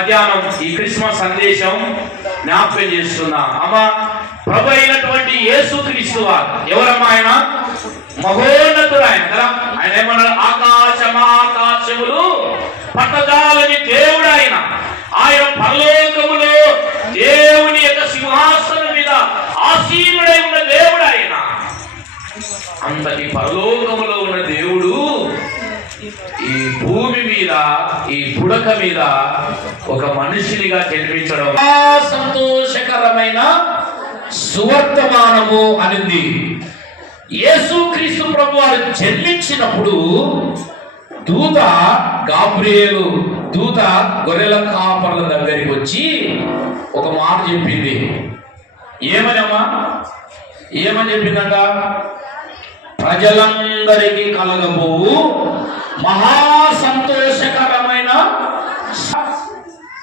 మధ్యాహ్నం ఈ క్రిస్మస్ సందేశం జ్ఞాపకం చేస్తున్నా. అమ్మ ప్రభు అయినటువంటి యేసు క్రీస్తు వారు. ఎవరమ్మా ఆయన? మహోన్నతుడు ఆయన కదా. ఆయన ఏమన్నారు ఆకాశ మహాకాశములు పట్టదాలని దేవుడు ఆయన. ఆయన పరలోకములో దేవుని యొక్క సింహాసనం మీద ఆసీనుడై ఉన్న దేవుడు ఆయన. అంతటి పరలోకములో ఉన్న దేవుడు ఈ భూమి మీద ఈ పుడక మీద ఒక మనిషినిగా జన్మించడం సంతోషకరమైన సువర్తమానము అనింది. యేసుక్రీస్తు ప్రభు వారు జన్మించినప్పుడు దూత గాబ్రియేలు దూత గొర్రెల కాపర్ల దగ్గరికి వచ్చి ఒక మాట చెప్పింది. ఏమనమ్మా? ఏమని చెప్పిందంట? ప్రజలందరికీ కలగబోవు మహా సంతోషకరమైన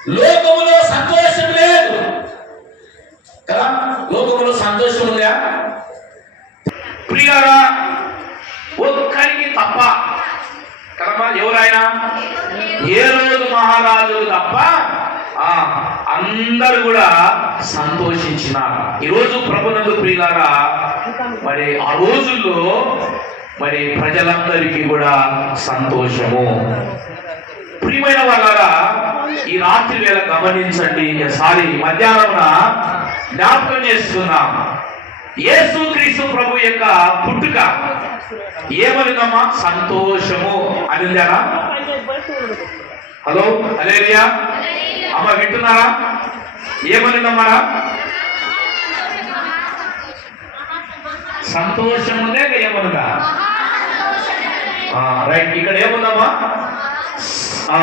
లోకములో సంతోషం లేదు. కదా? లోకములో సంతోషం ఉందా? ప్రియారా ఒక్కరికి తప్ప కదమ్మా ఎవరైనా? ఏ రోజు మహారాజు తప్ప ఆ కూడా సంతోషించినారు. ఈరోజు ప్రభునందు ప్రియులారా మరి ఆ రోజుల్లో మరి ప్రజలందరికీ కూడా సంతోషము. ప్రియమైన వాళ్ళగా ఈ రాత్రి వేళ గమనించండి సారీ మధ్యాహ్నం జ్ఞాపకం చేస్తున్నాం. యేసుక్రీస్తు ప్రభు యొక్క పుట్టుక ఏమనిందమ్మా సంతోషము. అనిందారా హలో అలేరియా అమ్మ వింటున్నారా? ఏమనిందమ్మారా సంతోషం లేక ఏమనుగా? రైట్ ఇక్కడ ఏముందమ్మా? ఆ,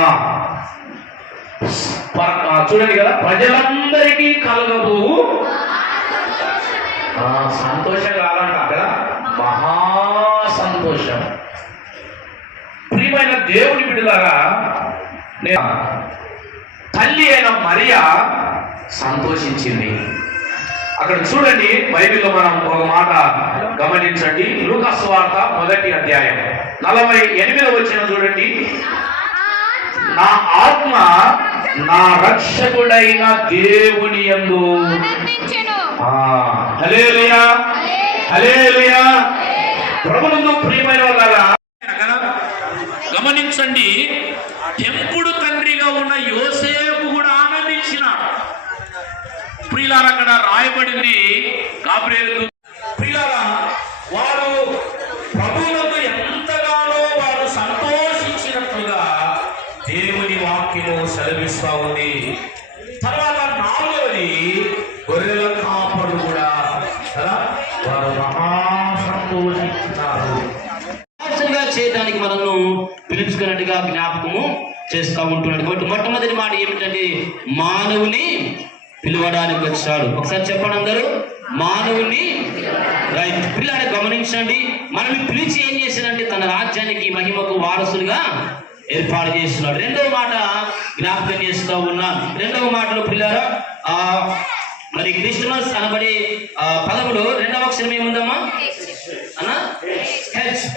చూడండి కదా ప్రజలందరికీ కలగదు ఆ, సంతోషం కాదంట కదా? మహా సంతోషం. ప్రియమైన దేవుని బిడ్డలారా తల్లి అయిన మరియా సంతోషించింది. అక్కడ చూడండి బైబిల్లో మనం ఒక మాట గమనించండి. లూకస్ వార్త మొదటి అధ్యాయం. నలభై ఎనిమిది వచ్చిన చూడండి. నా ఆత్మ నా రక్షకుడైన దేవుని హల్లెలూయా. ప్రభునందు ప్రియమైన వాళ్ళారా గమనించండి తెంపుడు తండ్రిగా ఉన్న యోసేపు కూడా ఆనందించిన. ప్రియులారా అక్కడ రాయబడింది గాబ్రియేలు ప్రియులారా వారు ప్రభువులకు ఎంతగానో వారు సంతోషించినట్లుగా దేవుని వాక్యము సెలవిస్తా ఉంది తర్వాత నాలుగవది గొర్రెల కాపరు కూడా కదా వారు మహా సంతోషించినారు సాక్షిగా చేయడానికి మనల్ని పిలుచుకున్నట్టుగా జ్ఞాపకము చేస్తూ ఉంటున్నాడు. కాబట్టి మొట్టమొదటి మాట ఏమిటంటే మానవుని పిలవడానికి వచ్చాడు. ఒకసారి చెప్పండి అందరూ. మానవుని రైట్ పిల్లాడు గమనించండి. మనల్ని పిలిచి ఏం చేశాడంటే తన రాజ్యానికి మహిమకు వారసులుగా ఏర్పాటు చేస్తున్నాడు. రెండవ మాట జ్ఞాపకం చేస్తూ ఉన్నాం. రెండవ మాటలో పిల్లారా ఆ మరి క్రిస్టమస్ అనబడే ఆ పదములో రెండవ అక్షరం ఏముందమ్మా? అన్నా?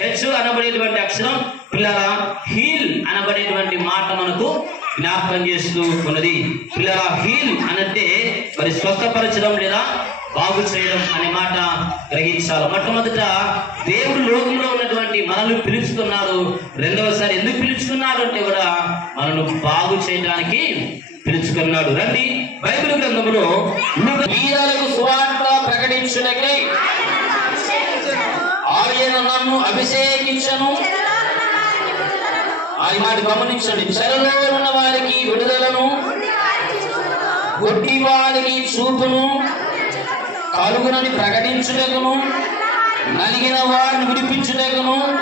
హెచ్ అనబడేటువంటి అక్షరం పిల్లల హీల్ అనబడేటువంటి మాట మనకు జ్ఞాపకం చేస్తూ ఉన్నది. పిల్లల హీల్ అనంటే మరి స్వస్థపరచడం లేదా బాగు చేయడం అనే మాట గ్రహించాలి. మొట్టమొదట దేవుడు లోకంలో ఉన్నటువంటి మనల్ని పిలుచుకున్నాడు రెండవసారి ఎందుకు పిలుచుకున్నాడు అంటే కూడా మనల్ని బాగు చేయడానికి పిలుచుకున్నాడు. రండి బైబిల్ గ్రంథంలో వీరాలకు సువార్త ఆయన నన్ను అభిషేకించను. ఆయన మాట గమనించండి. చెరలో ఉన్న వారికి విడుదలను. గుడ్డి వారికి చూపును. కలుగునని ప్రకటించుటకును. నలిగిన వారిని విడిపించుటకును.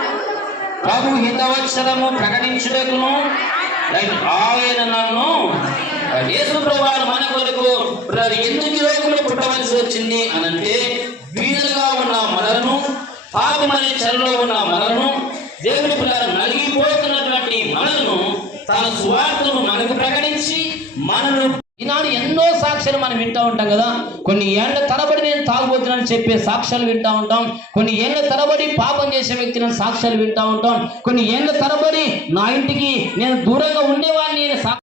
ప్రభు హితవత్సరము ప్రకటించుటకును. ఆయన నన్ను యేసు ప్రభావం మన కొరకు ఎందుకు లోకంలో పుట్టవలసి వచ్చింది? అనంటే పాపమనే చెరలో ఉన్న మనలను దేవుని పిల్లలు నలిగిపోతున్నటువంటి మనలను తన సువార్తను మనకు ప్రకటించి మనను ఈనాడు ఎన్నో సాక్ష్యాలు మనం వింటూ ఉంటాం కదా. కొన్ని ఏళ్ళ తరబడి నేను తాగుబోతున్నానని చెప్పే సాక్ష్యాలు వింటూ ఉంటాం. కొన్ని ఏళ్ళ తరబడి పాపం చేసే వ్యక్తిని సాక్ష్యాలు వింటూ ఉంటాం. కొన్ని ఏళ్ళ తరబడి నా ఇంటికి నేను దూరంగా ఉండేవాడిని నేను సా-